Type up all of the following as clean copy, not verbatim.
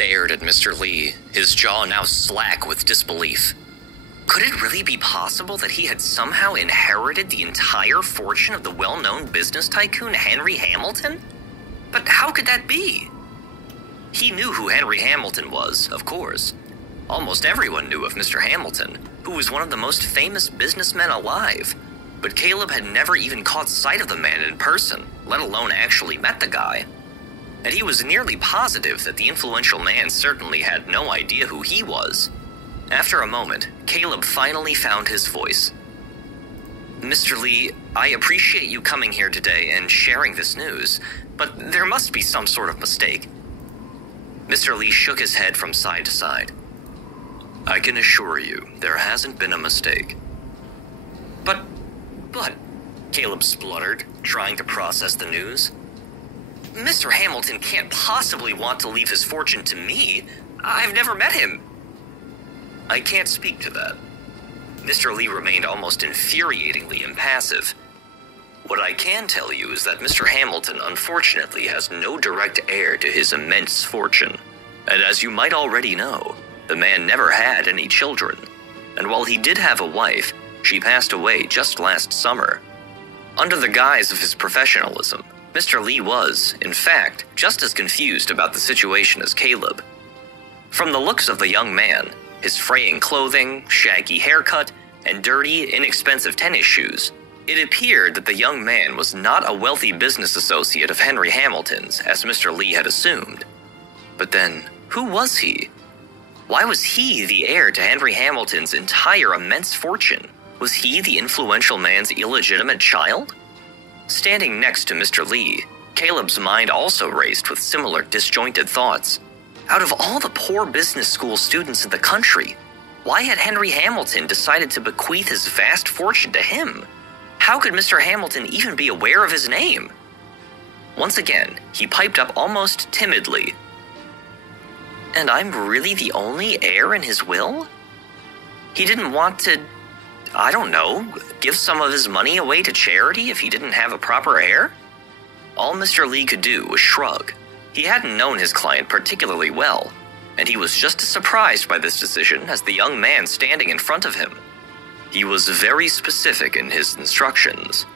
stared at Mr. Lee, his jaw now slack with disbelief. Could it really be possible that he had somehow inherited the entire fortune of the well-known business tycoon Henry Hamilton? But how could that be? He knew who Henry Hamilton was, of course. Almost everyone knew of Mr. Hamilton, who was one of the most famous businessmen alive. But Caleb had never even caught sight of the man in person, let alone actually met the guy. And he was nearly positive that the influential man certainly had no idea who he was. After a moment, Caleb finally found his voice. Mr. Lee, I appreciate you coming here today and sharing this news, but there must be some sort of mistake. Mr. Lee shook his head from side to side. I can assure you, there hasn't been a mistake. But, Caleb spluttered, trying to process the news. Mr. Hamilton can't possibly want to leave his fortune to me. I've never met him. I can't speak to that. Mr. Lee remained almost infuriatingly impassive. What I can tell you is that Mr. Hamilton unfortunately has no direct heir to his immense fortune. And as you might already know, the man never had any children. And while he did have a wife, she passed away just last summer. Under the guise of his professionalism, Mr. Lee was, in fact, just as confused about the situation as Caleb. From the looks of the young man, his fraying clothing, shaggy haircut, and dirty, inexpensive tennis shoes, it appeared that the young man was not a wealthy business associate of Henry Hamilton's, as Mr. Lee had assumed. But then, who was he? Why was he the heir to Henry Hamilton's entire immense fortune? Was he the influential man's illegitimate child? Standing next to Mr. Lee, Caleb's mind also raced with similar disjointed thoughts. Out of all the poor business school students in the country, why had Henry Hamilton decided to bequeath his vast fortune to him? How could Mr. Hamilton even be aware of his name? Once again, he piped up almost timidly. And I'm really the only heir in his will? He didn't want to, I don't know, give some of his money away to charity if he didn't have a proper heir? All Mr. Lee could do was shrug. He hadn't known his client particularly well, and he was just as surprised by this decision as the young man standing in front of him. He was very specific in his instructions.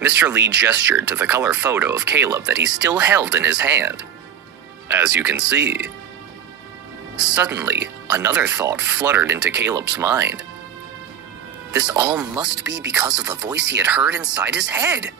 Mr. Lee gestured to the color photo of Caleb that he still held in his hand. As you can see. Suddenly, another thought fluttered into Caleb's mind. This all must be because of the voice he had heard inside his head.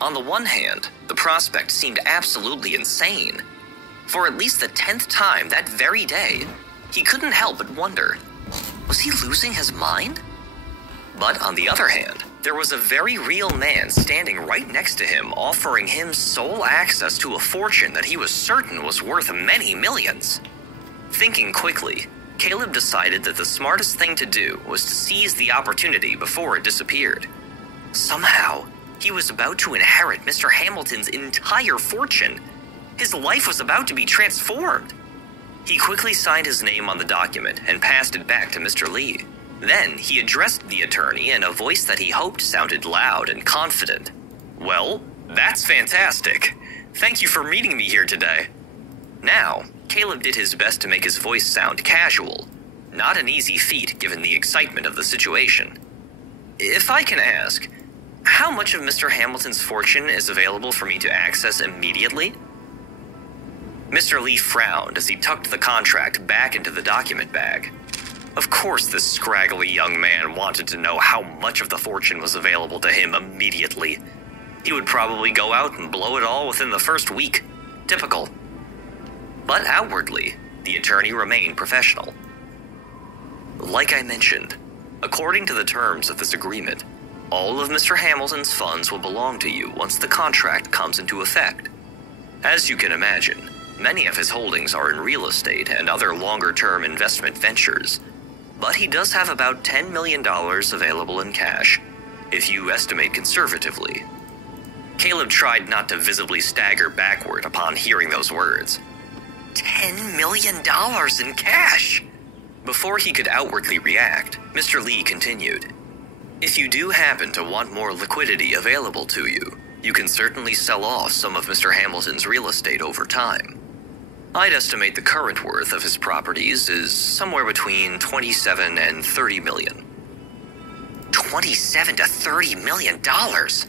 On the one hand, the prospect seemed absolutely insane. For at least the 10th time that very day, he couldn't help but wonder, was he losing his mind? But on the other hand, there was a very real man standing right next to him, offering him sole access to a fortune that he was certain was worth many millions. Thinking quickly, Caleb decided that the smartest thing to do was to seize the opportunity before it disappeared. Somehow, he was about to inherit Mr. Hamilton's entire fortune. His life was about to be transformed. He quickly signed his name on the document and passed it back to Mr. Lee. Then he addressed the attorney in a voice that he hoped sounded loud and confident. Well, that's fantastic. Thank you for meeting me here today. Now, Caleb did his best to make his voice sound casual. Not an easy feat given the excitement of the situation. If I can ask, how much of Mr. Hamilton's fortune is available for me to access immediately? Mr. Lee frowned as he tucked the contract back into the document bag. Of course this scraggly young man wanted to know how much of the fortune was available to him immediately. He would probably go out and blow it all within the first week. Typical. But outwardly, the attorney remained professional. Like I mentioned, according to the terms of this agreement, all of Mr. Hamilton's funds will belong to you once the contract comes into effect. As you can imagine, many of his holdings are in real estate and other longer-term investment ventures, but he does have about $10 million available in cash, if you estimate conservatively. Caleb tried not to visibly stagger backward upon hearing those words. $10 million in cash! Before he could outwardly react, Mr. Lee continued. If you do happen to want more liquidity available to you, you can certainly sell off some of Mr. Hamilton's real estate over time. I'd estimate the current worth of his properties is somewhere between 27 and 30 million. 27 to 30 million dollars?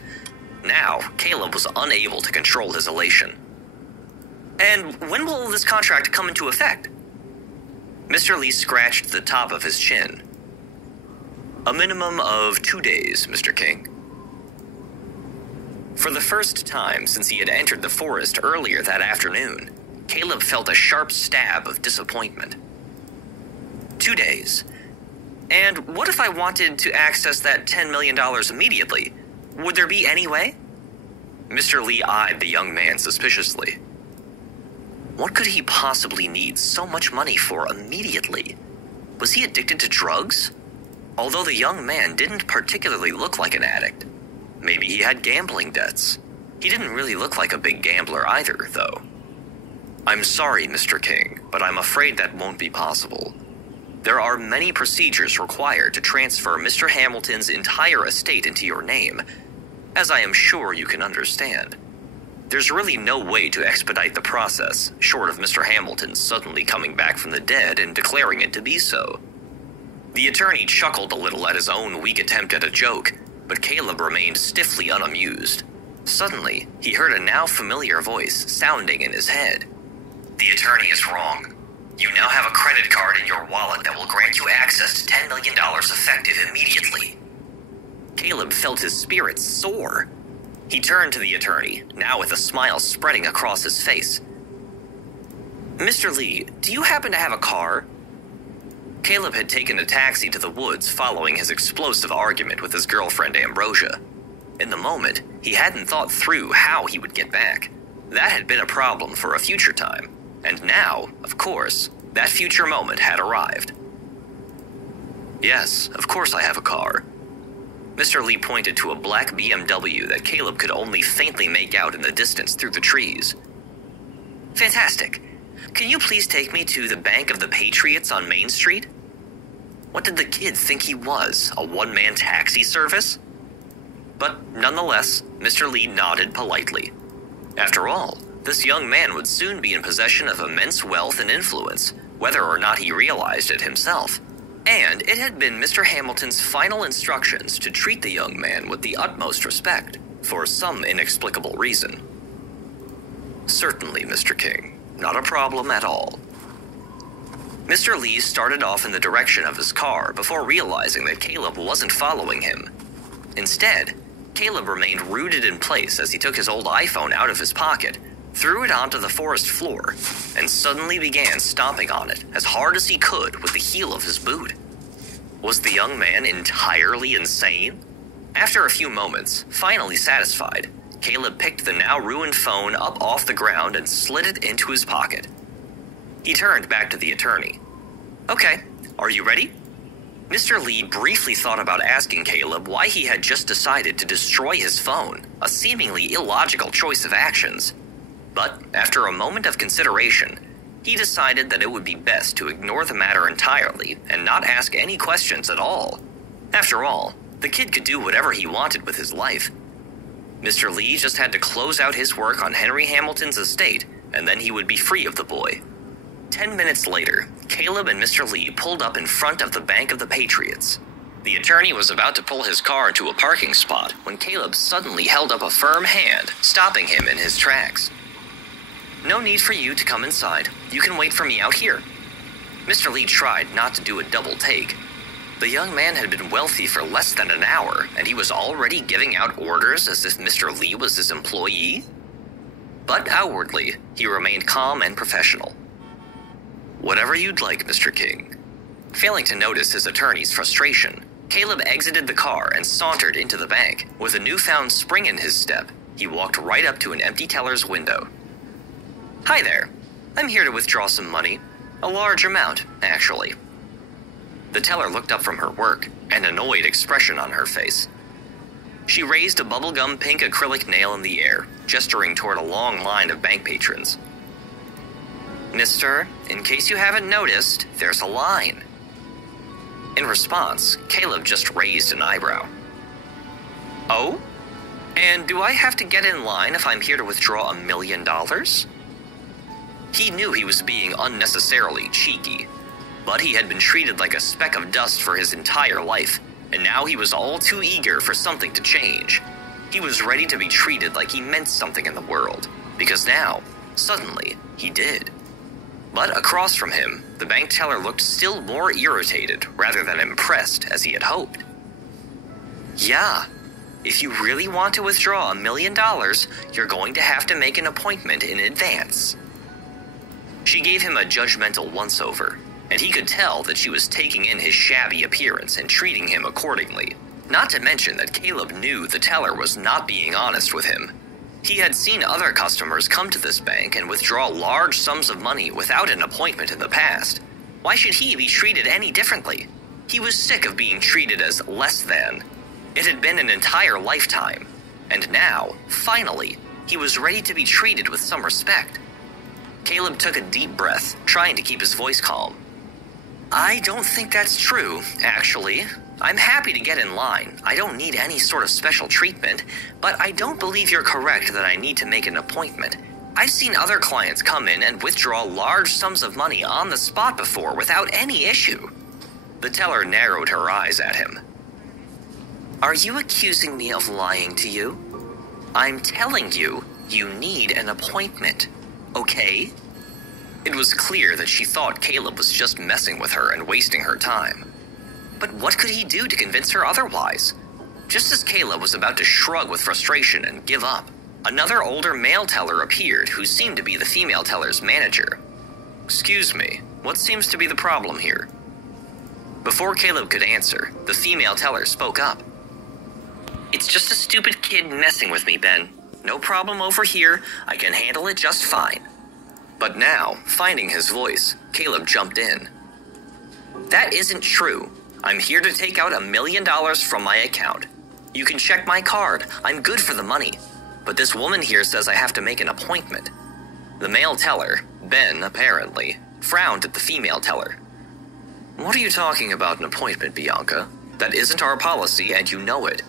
Now, Caleb was unable to control his elation. And when will this contract come into effect? Mr. Lee scratched the top of his chin. A minimum of 2 days, Mr. King. For the first time since he had entered the forest earlier that afternoon, Caleb felt a sharp stab of disappointment. 2 days. And what if I wanted to access that $10 million immediately? Would there be any way? Mr. Lee eyed the young man suspiciously. What could he possibly need so much money for immediately? Was he addicted to drugs? Although the young man didn't particularly look like an addict. Maybe he had gambling debts. He didn't really look like a big gambler either, though. I'm sorry, Mr. King, but I'm afraid that won't be possible. There are many procedures required to transfer Mr. Hamilton's entire estate into your name, as I am sure you can understand. There's really no way to expedite the process, short of Mr. Hamilton suddenly coming back from the dead and declaring it to be so. The attorney chuckled a little at his own weak attempt at a joke, but Caleb remained stiffly unamused. Suddenly, he heard a now familiar voice sounding in his head. The attorney is wrong. You now have a credit card in your wallet that will grant you access to $10 million effective immediately. Caleb felt his spirits soar. He turned to the attorney, now with a smile spreading across his face. Mr. Lee, do you happen to have a car? Caleb had taken a taxi to the woods following his explosive argument with his girlfriend Ambrosia. In the moment, he hadn't thought through how he would get back. That had been a problem for a future time. And now, of course, that future moment had arrived. Yes, of course I have a car. Mr. Lee pointed to a black BMW that Caleb could only faintly make out in the distance through the trees. Fantastic. Can you please take me to the Bank of the Patriots on Main Street? What did the kid think he was, a one-man taxi service? But nonetheless, Mr. Lee nodded politely. After all, this young man would soon be in possession of immense wealth and influence, whether or not he realized it himself. And it had been Mr. Hamilton's final instructions to treat the young man with the utmost respect, for some inexplicable reason. Certainly, Mr. King. Not a problem at all. Mr. Lee started off in the direction of his car before realizing that Caleb wasn't following him. Instead, Caleb remained rooted in place as he took his old iPhone out of his pocket, threw it onto the forest floor, and suddenly began stomping on it as hard as he could with the heel of his boot. Was the young man entirely insane? After a few moments, finally satisfied, Caleb picked the now ruined phone up off the ground and slid it into his pocket. He turned back to the attorney. Okay, are you ready? Mr. Lee briefly thought about asking Caleb why he had just decided to destroy his phone, a seemingly illogical choice of actions. But after a moment of consideration, he decided that it would be best to ignore the matter entirely and not ask any questions at all. After all, the kid could do whatever he wanted with his life. Mr. Lee just had to close out his work on Henry Hamilton's estate, and then he would be free of the boy. 10 minutes later, Caleb and Mr. Lee pulled up in front of the Bank of the Patriots. The attorney was about to pull his car into a parking spot when Caleb suddenly held up a firm hand, stopping him in his tracks. No need for you to come inside. You can wait for me out here. Mr. Lee tried not to do a double take. The young man had been wealthy for less than an hour, and he was already giving out orders as if Mr. Lee was his employee. But outwardly, he remained calm and professional. Whatever you'd like, Mr. King. Failing to notice his attorney's frustration, Caleb exited the car and sauntered into the bank. With a newfound spring in his step, he walked right up to an empty teller's window. Hi there. I'm here to withdraw some money. A large amount, actually. The teller looked up from her work, an annoyed expression on her face. She raised a bubblegum pink acrylic nail in the air, gesturing toward a long line of bank patrons. Mister, in case you haven't noticed, there's a line. In response, Caleb just raised an eyebrow. Oh? And do I have to get in line if I'm here to withdraw $1 million? He knew he was being unnecessarily cheeky, but he had been treated like a speck of dust for his entire life, and now he was all too eager for something to change. He was ready to be treated like he meant something in the world, because now, suddenly, he did. But across from him, the bank teller looked still more irritated rather than impressed as he had hoped. Yeah, if you really want to withdraw $1 million, you're going to have to make an appointment in advance. She gave him a judgmental once-over, and he could tell that she was taking in his shabby appearance and treating him accordingly. Not to mention that Caleb knew the teller was not being honest with him. He had seen other customers come to this bank and withdraw large sums of money without an appointment in the past. Why should he be treated any differently? He was sick of being treated as less than. It had been an entire lifetime, and now, finally, he was ready to be treated with some respect. Caleb took a deep breath, trying to keep his voice calm. I don't think that's true, actually. I'm happy to get in line. I don't need any sort of special treatment, but I don't believe you're correct that I need to make an appointment. I've seen other clients come in and withdraw large sums of money on the spot before without any issue. The teller narrowed her eyes at him. Are you accusing me of lying to you? I'm telling you, you need an appointment, okay? It was clear that she thought Caleb was just messing with her and wasting her time. But what could he do to convince her otherwise? Just as Caleb was about to shrug with frustration and give up, another older male teller appeared who seemed to be the female teller's manager. Excuse me, what seems to be the problem here? Before Caleb could answer, the female teller spoke up. It's just a stupid kid messing with me, Ben. No problem over here, I can handle it just fine. But now, finding his voice, Caleb jumped in. That isn't true. I'm here to take out $1 million from my account. You can check my card. I'm good for the money. But this woman here says I have to make an appointment. The male teller, Ben apparently, frowned at the female teller. What are you talking about an appointment, Bianca? That isn't our policy and you know it.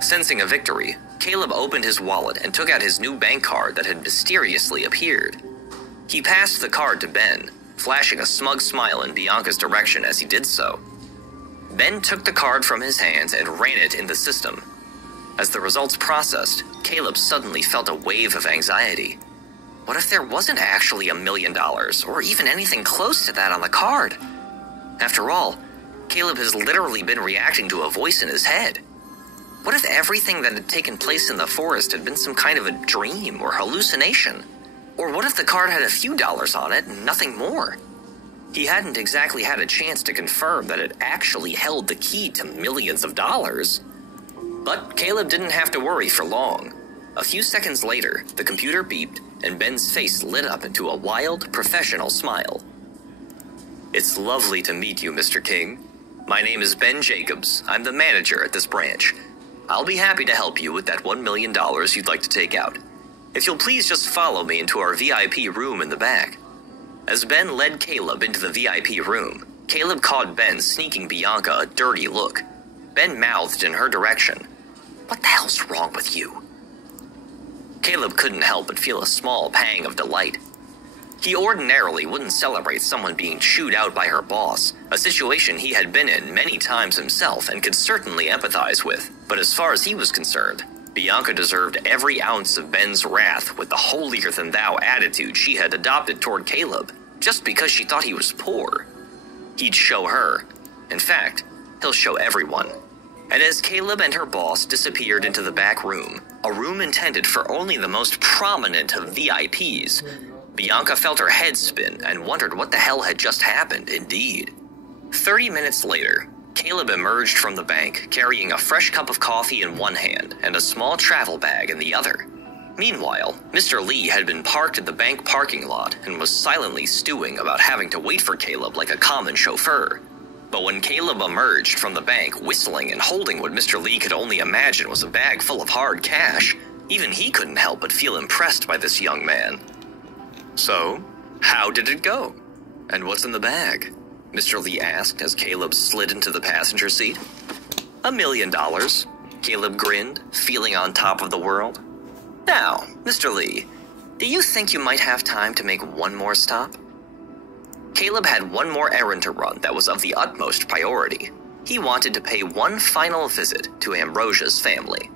Sensing a victory, Caleb opened his wallet and took out his new bank card that had mysteriously appeared. He passed the card to Ben, flashing a smug smile in Bianca's direction as he did so. Ben took the card from his hands and ran it in the system. As the results processed, Caleb suddenly felt a wave of anxiety. What if there wasn't actually $1 million, or even anything close to that on the card? After all, Caleb has literally been reacting to a voice in his head. What if everything that had taken place in the forest had been some kind of a dream or hallucination? Or what if the card had a few dollars on it and nothing more? He hadn't exactly had a chance to confirm that it actually held the key to millions of dollars. But Caleb didn't have to worry for long. A few seconds later, the computer beeped, and Ben's face lit up into a wild, professional smile. It's lovely to meet you, Mr. King. My name is Ben Jacobs. I'm the manager at this branch. I'll be happy to help you with that $1 million you'd like to take out. If you'll please just follow me into our VIP room in the back. As Ben led Caleb into the VIP room, Caleb caught Ben sneaking Bianca a dirty look. Ben mouthed in her direction. What the hell's wrong with you? Caleb couldn't help but feel a small pang of delight. He ordinarily wouldn't celebrate someone being chewed out by her boss, a situation he had been in many times himself and could certainly empathize with. But as far as he was concerned, Bianca deserved every ounce of Ben's wrath with the holier-than-thou attitude she had adopted toward Caleb, just because she thought he was poor. He'd show her. In fact, he'll show everyone. And as Caleb and her boss disappeared into the back room, a room intended for only the most prominent of VIPs, Bianca felt her head spin and wondered what the hell had just happened indeed. 30 minutes later, Caleb emerged from the bank carrying a fresh cup of coffee in one hand and a small travel bag in the other. Meanwhile, Mr. Lee had been parked at the bank parking lot and was silently stewing about having to wait for Caleb like a common chauffeur. But when Caleb emerged from the bank whistling and holding what Mr. Lee could only imagine was a bag full of hard cash, even he couldn't help but feel impressed by this young man. So, how did it go? And what's in the bag? Mr. Lee asked as Caleb slid into the passenger seat. $1 million, Caleb grinned, feeling on top of the world. Now, Mr. Lee, Do you think you might have time to make one more stop? Caleb had one more errand to run that was of the utmost priority. He wanted to pay one final visit to Ambrosia's family.